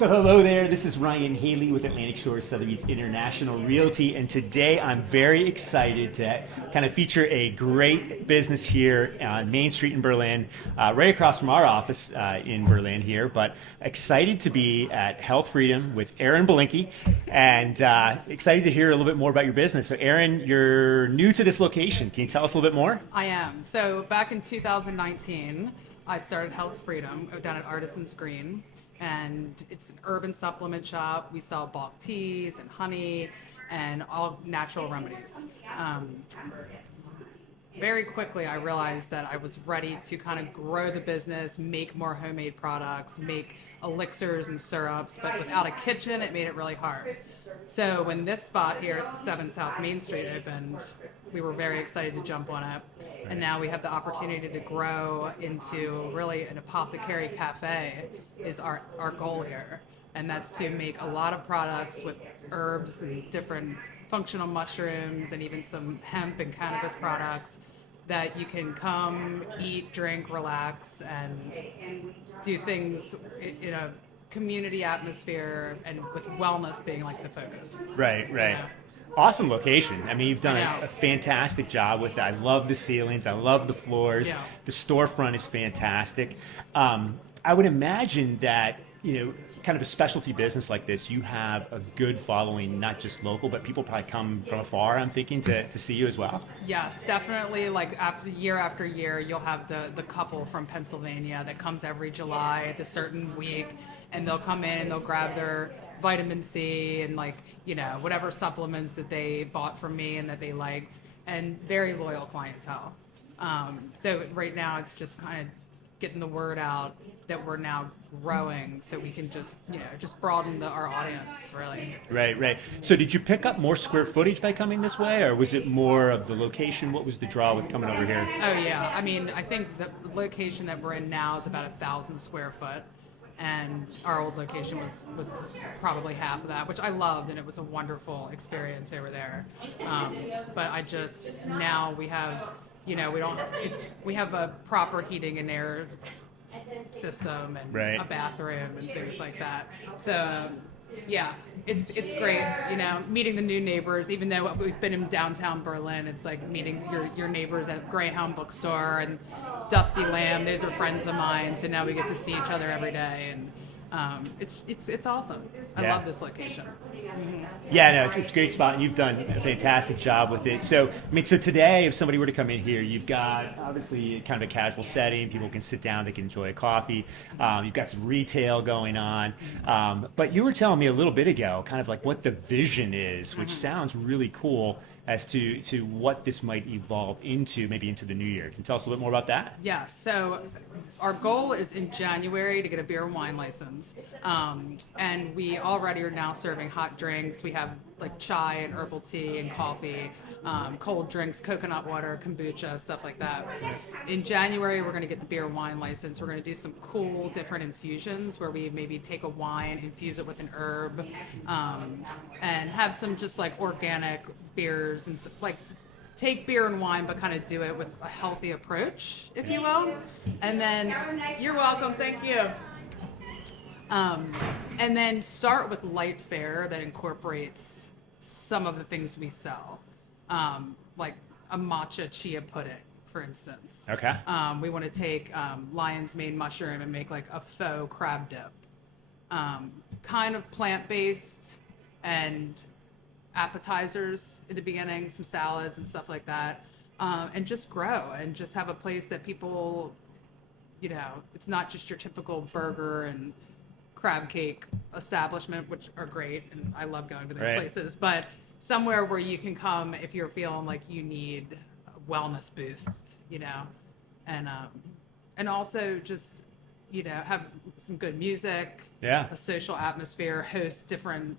So hello there, this is Ryan Haley with Atlantic Shore Sotheby's International Realty, and today I'm very excited to kind of feature a great business here on Main Street in Berlin, right across from our office in Berlin here, but excited to be at Health Freedom with Erin and excited to hear a little bit more about your business. So Erin, you're new to this location. Can you tell us a little bit more? I am. So back in 2019, I started Health Freedom down at Artisans Green. And it's an urban supplement shop. We sell bulk teas and honey and all natural remedies. Very quickly, I realized that I was ready to kind of grow the business, make more homemade products, make elixirs and syrups, but without a kitchen, it made it really hard. So when this spot here at 7 South Main Street opened, we were very excited to jump on it. And now we have the opportunity to grow into really an apothecary cafe is our goal here. And that's to make a lot of products with herbs and different functional mushrooms and even some hemp and cannabis products that you can come, eat, drink, relax, and do things in a community atmosphere and with wellness being like the focus. Right. You know? Awesome location. I mean, you've done a fantastic job with it. I love the ceilings. I love the floors. Yeah. The storefront is fantastic. I would imagine that, kind of a specialty business like this, you have a good following, not just local, but people probably come from afar, I'm thinking, to see you as well. Yes, definitely. Like after year, you'll have the couple from Pennsylvania that comes every July at a certain week, and they'll come in and they'll grab their vitamin C and whatever supplements that they bought from me and that they liked, and very loyal clientele. So right now it's just kind of getting the word out that we're now growing so we can just broaden our audience, really. Right. So did you pick up more square footage by coming this way, or was it more of the location? What was the draw with coming over here? Oh yeah, I mean, I think the location that we're in now is about 1,000 square foot. And our old location was probably half of that, which I loved, and it was a wonderful experience over there. But now we have, we have a proper heating and air system and a bathroom and things like that. So yeah, it's great, meeting the new neighbors. Even though we've been in downtown Berlin, it's like meeting your neighbors at Greyhound Bookstore and Dusty Lamb. Those are friends of mine, so now we get to see each other every day, and it's awesome. I love this location. Mm-hmm. Yeah, no, it's a great spot, and you've done a fantastic job with it. So today, if somebody were to come in here, you've got obviously kind of a casual setting. People can sit down, they can enjoy a coffee. You've got some retail going on. But you were telling me a little bit ago kind of like what the vision is, which sounds really cool as to what this might evolve into, maybe into the new year. Can you tell us a little bit more about that? Yeah, so our goal is in January to get a beer and wine license. And we already are now serving hot drinks. We have like chai and herbal tea and coffee, cold drinks, coconut water, kombucha, stuff like that. In January, we're going to get the beer and wine license. We're going to do some cool different infusions where we maybe take a wine, infuse it with an herb, and have some just like organic beers and like take beer and wine, but kind of do it with a healthy approach, if you will. And then you're welcome. Thank you. And then start with light fare that incorporates some of the things we sell, like a matcha chia pudding, for instance. Okay. We want to take lion's mane mushroom and make like a faux crab dip, kind of plant-based, and appetizers in the beginning, some salads and stuff like that, and just grow and just have a place that people, it's not just your typical burger and crab cake establishment, which are great, and I love going to those places, but somewhere where you can come if you're feeling like you need a wellness boost, and also just, have some good music, a social atmosphere, host different,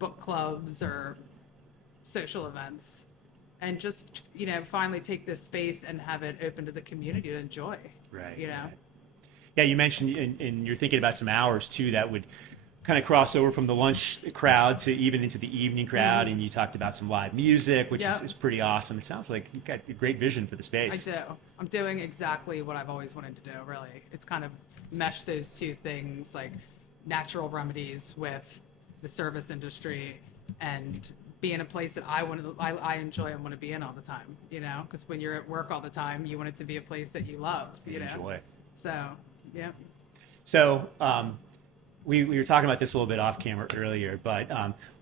book clubs or social events, and just finally take this space and have it open to the community to enjoy. Yeah, you mentioned and you're thinking about some hours too that would kind of cross over from the lunch crowd to even into the evening crowd, and you talked about some live music, which is pretty awesome. It sounds like you've got a great vision for the space. I do. I'm doing exactly what I've always wanted to do, really. It's kind of mesh those two things, like natural remedies with the service industry and be in a place that I enjoy and want to be in all the time, you know, because when you're at work all the time, you want it to be a place that you love, you know. Enjoy. So, yeah. So we were talking about this a little bit off camera earlier, but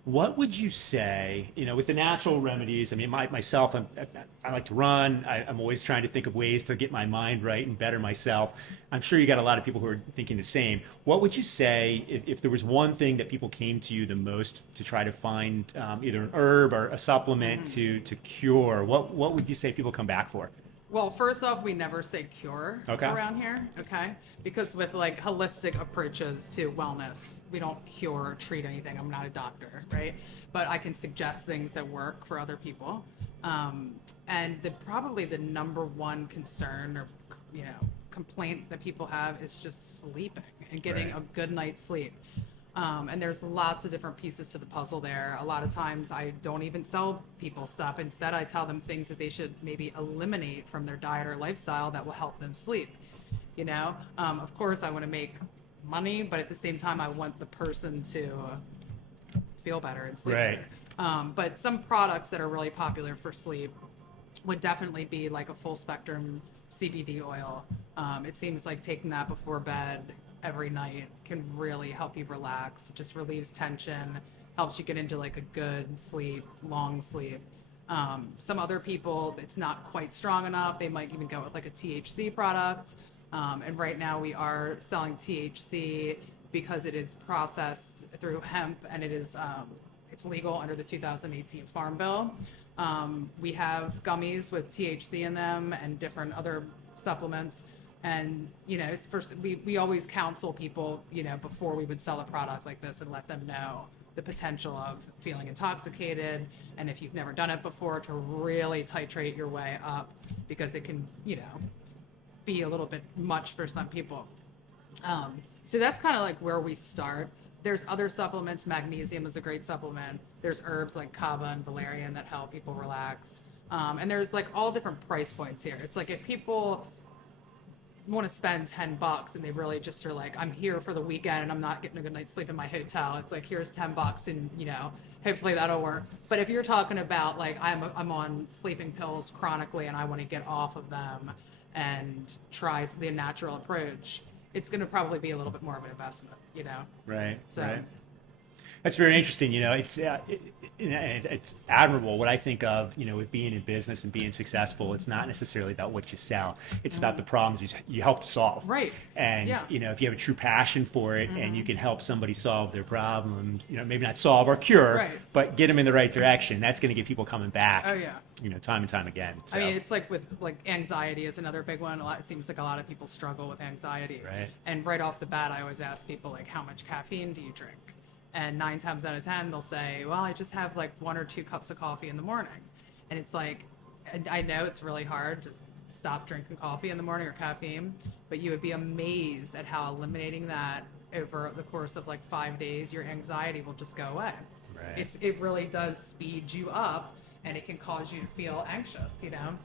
what would you say, you know, with the natural remedies? I mean, myself, I like to run. I'm always trying to think of ways to get my mind right and better myself. I'm sure you got a lot of people who are thinking the same. What would you say if there was one thing that people came to you the most to try to find either an herb or a supplement to cure? What would you say people come back for? Well, first off, we never say cure around here, okay? Because with like holistic approaches to wellness, we don't cure or treat anything. I'm not a doctor, right? But I can suggest things that work for other people. And probably the number one concern or, you know, complaint that people have is just sleeping and getting a good night's sleep. And there's lots of different pieces to the puzzle there. A lot of times I don't even sell people stuff. Instead, I tell them things that they should maybe eliminate from their diet or lifestyle that will help them sleep. You know, of course I want to make money, but at the same time, I want the person to feel better and sleep better. But some products that are really popular for sleep would definitely be like a full spectrum CBD oil. It seems like taking that before bed every night can really help you relax. It just relieves tension, helps you get into like a good sleep, long sleep. Some other people, it's not quite strong enough. They might even go with like a THC product. And right now we are selling THC because it is processed through hemp and it is it's legal under the 2018 Farm Bill. We have gummies with THC in them and different other supplements. And, you know, we always counsel people, you know, before we would sell a product like this and let them know the potential of feeling intoxicated. And if you've never done it before, to really titrate your way up because it can, you know, be a little bit much for some people. So that's kind of like where we start. There's other supplements. Magnesium is a great supplement. There's herbs like kava and valerian that help people relax. And there's like all different price points here. It's like if people want to spend $10 and they really just are like, I'm here for the weekend and I'm not getting a good night's sleep in my hotel. It's like, here's $10 and, you know, hopefully that'll work. But if you're talking about like, I'm on sleeping pills chronically and I want to get off of them and try the natural approach, it's going to probably be a little bit more of an investment, you know? Right. So. Right. That's very interesting. You know, it's admirable what I think of, you know, with being in business and being successful. It's not necessarily about what you sell. It's about the problems you help to solve. Right. And, you know, if you have a true passion for it and you can help somebody solve their problems, you know, maybe not solve or cure, but get them in the right direction, that's going to get people coming back. Oh, yeah. You know, time and time again. So. I mean, it's like with like anxiety is another big one. It seems like a lot of people struggle with anxiety. Right. And right off the bat, I always ask people like, how much caffeine do you drink? And 9 times out of 10, they'll say, well, I just have like 1 or 2 cups of coffee in the morning. And it's like, I know it's really hard to stop drinking coffee in the morning or caffeine, but you would be amazed at how eliminating that over the course of like 5 days, your anxiety will just go away. Right. It really does speed you up and it can cause you to feel anxious, you know?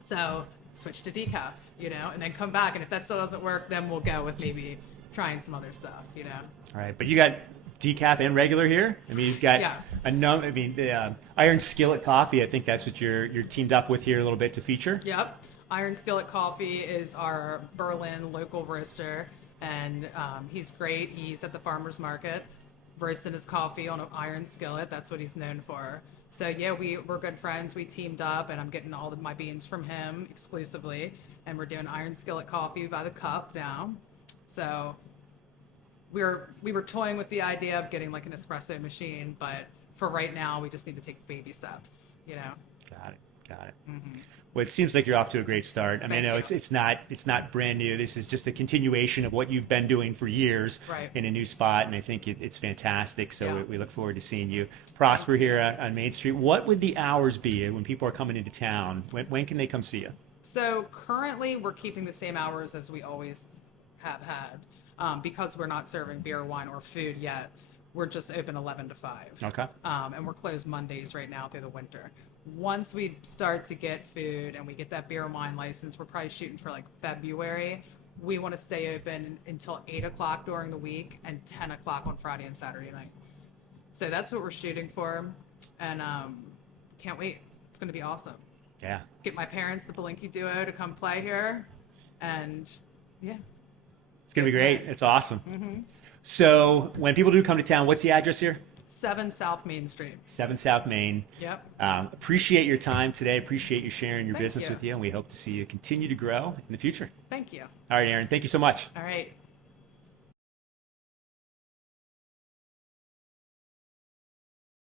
So switch to decaf, you know, and then come back. And if that still doesn't work, then we'll go with maybe trying some other stuff, you know? All right. But you got decaf and regular here? I mean, you've got the Iron Skillet Coffee. I think that's what you're teamed up with here a little bit to feature. Yep. Iron Skillet Coffee is our Berlin local roaster, and he's great. He's at the farmer's market, roasting his coffee on an iron skillet. That's what he's known for. So yeah, we're good friends. We teamed up, and I'm getting all of my beans from him exclusively, and we're doing Iron Skillet Coffee by the cup now. So we were toying with the idea of getting like an espresso machine, but for right now, we just need to take baby steps, you know? Got it. Mm-hmm. Well, it seems like you're off to a great start. I mean, I know it's not brand new. This is just a continuation of what you've been doing for years in a new spot, and I think it's fantastic. So we look forward to seeing you prosper here on Main Street. What would the hours be when people are coming into town? When can they come see you? So currently, we're keeping the same hours as we always have had. Because we're not serving beer, wine, or food yet, we're just open 11 to 5. Okay. And we're closed Mondays right now through the winter. Once we start to get food and we get that beer and wine license, we're probably shooting for like February. we want to stay open until 8 o'clock during the week and 10 o'clock on Friday and Saturday nights. So that's what we're shooting for. And can't wait. It's going to be awesome. Yeah. Get my parents, the Belinky duo, to come play here. And yeah. It's going to be great. It's awesome. So when people do come to town, what's the address here? 7 South Main Street. 7 South Main. Yep. Appreciate your time today. Appreciate you sharing your Thank business you. with you. And we hope to see you continue to grow in the future. Thank you. All right, Erin. Thank you so much. All right.